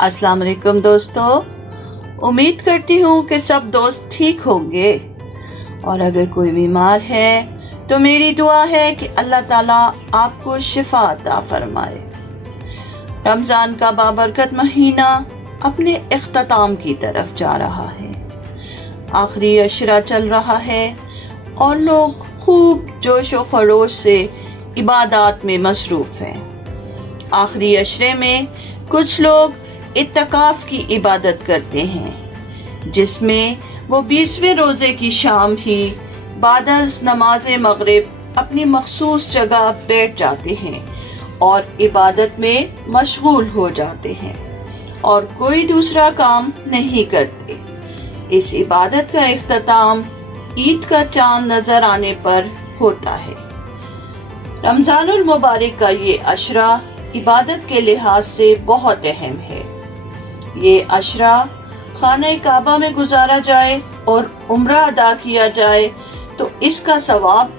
अस्सलाम वालेकुम दोस्तों, उम्मीद करती हूँ कि सब दोस्त ठीक होंगे और अगर कोई बीमार है तो मेरी दुआ है कि अल्लाह ताला आपको शिफा अता फरमाए। रमज़ान का बाबरकत महीना अपने इख्तिताम की तरफ जा रहा है। आखिरी अशरा चल रहा है और लोग खूब जोश व खरोश से इबादत में मसरूफ़ हैं। आखिरी अशरे में कुछ लोग इत्तिकाफ़ की इबादत करते हैं, जिसमें वो 20वें रोज़े की शाम ही बादज़ नमाज मगरिब अपनी मखसूस जगह बैठ जाते हैं और इबादत में मशगूल हो जाते हैं और कोई दूसरा काम नहीं करते। इस इबादत का इख्तिताम ईद का चांद नज़र आने पर होता है। रमज़ानुल मुबारक का ये अशरा इबादत के लिहाज से बहुत अहम है। ये अशरा खाने काबा में गुजारा जाए और उम्रा अदा किया जाए तो इसका सवाब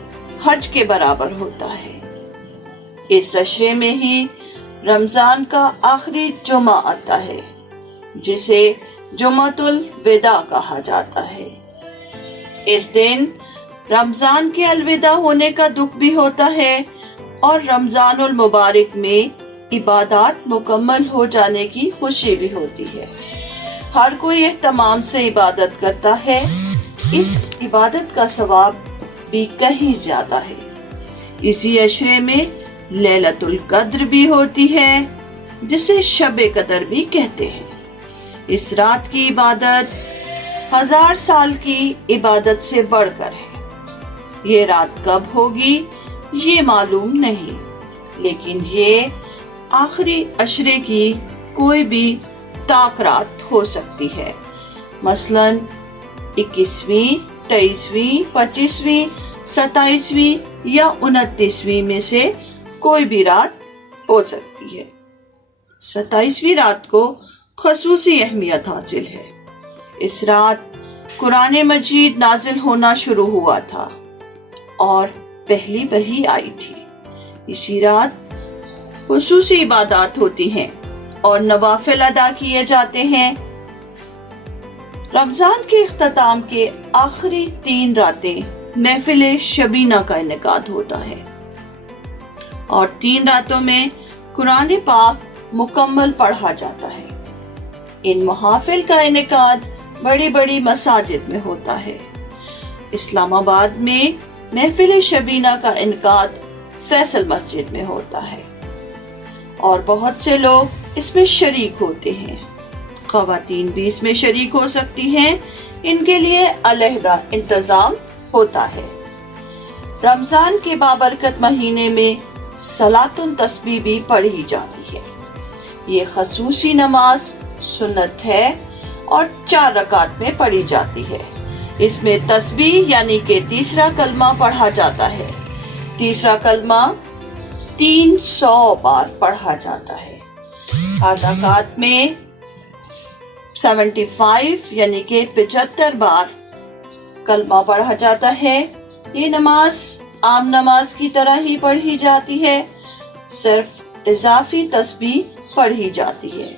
हज के बराबर होता है। इस अशरे में ही रमज़ान का आखिरी जुमा आता है, जिसे जुमातुल विदा कहा जाता है। इस दिन रमज़ान के अलविदा होने का दुख भी होता है और रमज़ानुल मुबारक में इबादत मुकम्मल हो जाने की खुशी भी होती है। हर कोई एहतमाम से इबादत करता है। इस इबादत का सवाब भी कहीं ज्यादा है। इसी अशरे में लैलतुल कद्र भी होती है, जिसे शब-ए कदर भी कहते हैं। इस रात की इबादत 1000 साल की इबादत से बढ़कर है। ये रात कब होगी ये मालूम नहीं, लेकिन ये आखिरी अशरे की कोई भी ताक रात हो सकती है। मसलन 21वीं, 23वीं, 25वीं, 27वीं या 29वीं में से कोई भी रात हो सकती है। 27वीं रात को खसूसी अहमियत हासिल है। इस रात कुरान मजीद नाजिल होना शुरू हुआ था और पहली वही आई थी। इसी रात खुसूसी इबादत होती हैं और नवाफिल अदा किए जाते हैं। रमजान के इख्तिताम के आखिरी 3 रातें महफिल शबीना का इनेकाद होता है और 3 रातों में कुरान पाक मुकम्मल पढ़ा जाता है। इन महाफिल का इनेकाद बड़ी बड़ी मसाजिद में होता है। इस्लामाबाद में महफिल शबीना का इनेकाद फैसल मस्जिद में होता है और बहुत से लोग इसमें शरीक होते हैं। ख़वातीन भी इसमें शरीक हो सकती हैं। इनके लिए अलहदा इंतजाम होता है। रमजान के बाबरकत महीने में सलातुन तस्बीह भी पढ़ी जाती है। ये खसूसी नमाज सुन्नत है और 4 रकात में पढ़ी जाती है। इसमें तस्बीह यानी कि तीसरा कलमा पढ़ा जाता है। तीसरा कलमा 300 बार पढ़ा जाता है। हर रकात में 75 यानी कि 75 बार कलमा पढ़ा जाता है। ये नमाज आम नमाज की तरह ही पढ़ी जाती है, सिर्फ इजाफी तस्बीह पढ़ी जाती है।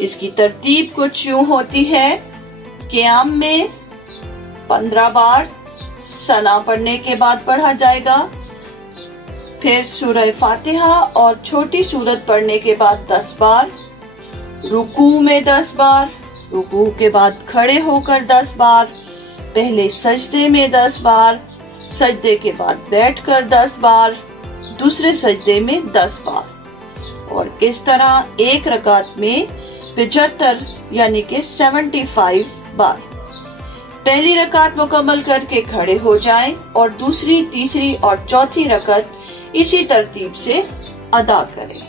इसकी तरतीब कुछ यूं होती है। क़ियाम में 15 बार सना पढ़ने के बाद पढ़ा जाएगा, फिर सूरह फातिहा और छोटी सूरत पढ़ने के बाद 10 बार, रुकू में 10 बार, रुकू के बाद खड़े होकर 10 बार, पहले सजदे में 10 बार, सजदे के बाद बैठकर 10 बार, दूसरे सजदे में 10 बार और इस तरह एक रकात में 75 यानी कि 75 बार। पहली रकात मुकम्मल करके खड़े हो जाएं और दूसरी, तीसरी और चौथी रकात इसी तरतीब से अदा करें।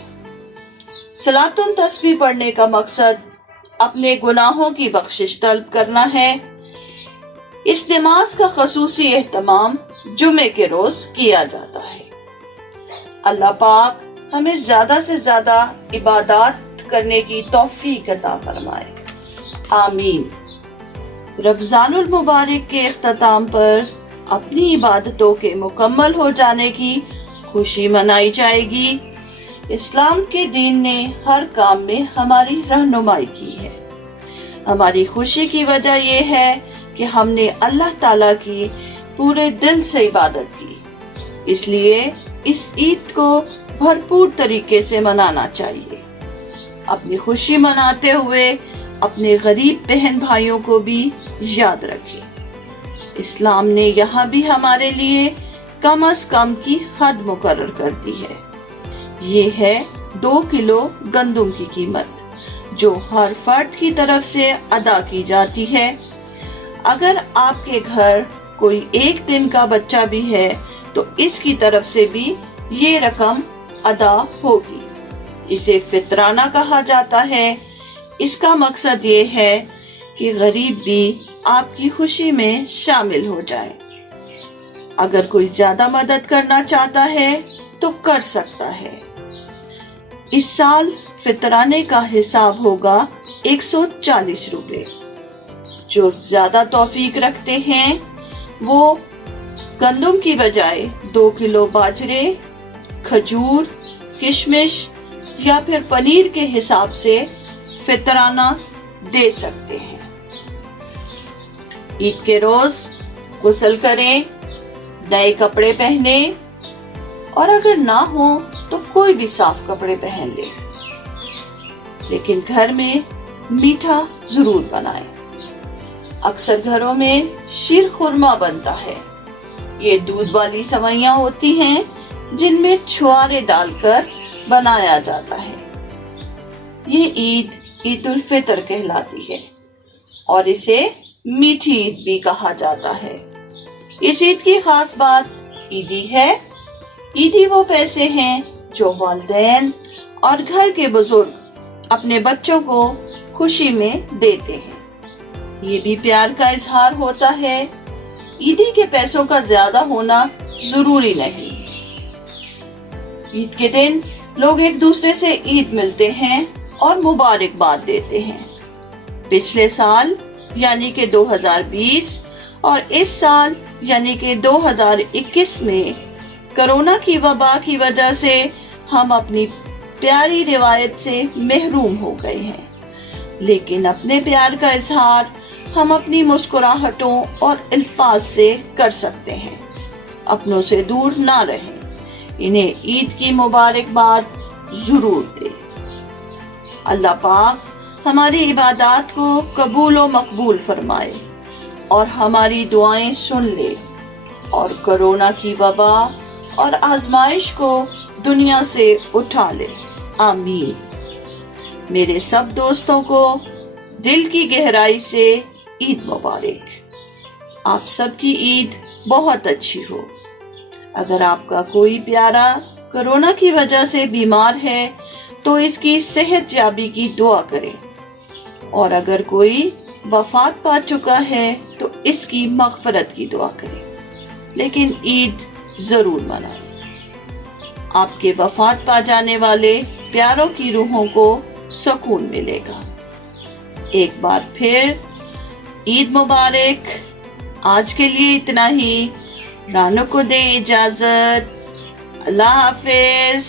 सलातुन तस्बीह पढ़ने का मकसद अपने गुनाहों की बख्शिश तलब करना है। इस नमाज का खसूसी एहतमाम जुमे के रोज किया जाता है। अल्लाह पाक हमें ज्यादा से ज्यादा इबादत करने की तौफीक अता फरमाए, आमीन। रमज़ानुल मुबारक के इख्तिताम पर अपनी इबादतों के मुकम्मल हो जाने की خوشی منائی جائے گی۔ اسلام کے دین نے ہر کام میں ہماری رہنمائی کی ہے۔ ہماری خوشی کی وجہ یہ ہے کہ ہم نے اللہ تعالیٰ کی پورے دل سے عبادت کی، اس لیے اس عید کو بھرپور طریقے سے منانا چاہیے۔ اپنی خوشی مناتے ہوئے اپنے غریب بہن بھائیوں کو بھی یاد رکھیں۔ اسلام نے یہاں بھی ہمارے لیے کم از کم کی حد مقرر کر دی ہے۔ یہ ہے 2 کلو گندم کی قیمت، جو ہر فرد کی طرف سے ادا کی جاتی ہے۔ اگر آپ کے گھر کوئی 1 دن کا بچہ بھی ہے تو اس کی طرف سے بھی یہ رقم ادا ہوگی۔ اسے فطرانہ کہا جاتا ہے۔ اس کا مقصد یہ ہے کہ غریب بھی آپ کی خوشی میں شامل ہو جائیں۔ اگر کوئی زیادہ مدد کرنا چاہتا ہے تو کر سکتا ہے۔ اس سال فطرانے کا حساب ہوگا 140 روپے۔ جو زیادہ توفیق رکھتے ہیں وہ گندم کی بجائے 2 کلو باجرے، کھجور، کشمش یا پھر پنیر کے حساب سے فطرانہ دے سکتے ہیں۔ عید کے روز غسل کریں، نئے کپڑے پہنیں، اور اگر نہ ہو تو کوئی بھی صاف کپڑے پہن لیں، لیکن گھر میں میٹھا ضرور بنائیں۔ اکثر گھروں میں شیر خورما بنتا ہے۔ یہ دودھ والی سوئیاں ہوتی ہیں جن میں چھوارے ڈال کر بنایا جاتا ہے۔ یہ عید الفطر کہلاتی ہے اور اسے میٹھی عید بھی کہا جاتا ہے۔ اس عید کی خاص بات عیدی ہے۔ عیدی وہ پیسے ہیں جو والدین اور گھر کے بزرگ اپنے بچوں کو خوشی میں دیتے ہیں۔ یہ بھی پیار کا اظہار ہوتا ہے۔ عیدی کے پیسوں کا زیادہ ہونا ضروری نہیں۔ عید کے دن لوگ ایک دوسرے سے عید ملتے ہیں اور مبارکباد دیتے ہیں۔ پچھلے سال یعنی کہ 2020 اور اس سال یعنی کہ 2021 میں کرونا کی وبا کی وجہ سے ہم اپنی پیاری روایت سے محروم ہو گئے ہیں، لیکن اپنے پیار کا اظہار ہم اپنی مسکراہٹوں اور الفاظ سے کر سکتے ہیں۔ اپنوں سے دور نہ رہیں، انہیں عید کی مبارکباد ضرور دیں۔ اللہ پاک ہماری عبادات کو قبول و مقبول فرمائے اور ہماری دعائیں سن لے، اور کرونا کی وبا اور آزمائش کو دنیا سے اٹھا لے۔ آمین۔ میرے سب دوستوں کو دل کی گہرائی سے عید مبارک۔ آپ سب کی عید بہت اچھی ہو۔ اگر آپ کا کوئی پیارا کرونا کی وجہ سے بیمار ہے تو اس کی صحت یابی کی دعا کریں، اور اگر کوئی وفات پا چکا ہے تو اس کی مغفرت کی دعا کریں، لیکن عید ضرور منائیں۔ آپ کے وفات پا جانے والے پیاروں کی روحوں کو سکون ملے گا۔ ایک بار پھر عید مبارک۔ آج کے لیے اتنا ہی۔ رانو کو دیں اجازت۔ اللہ حافظ۔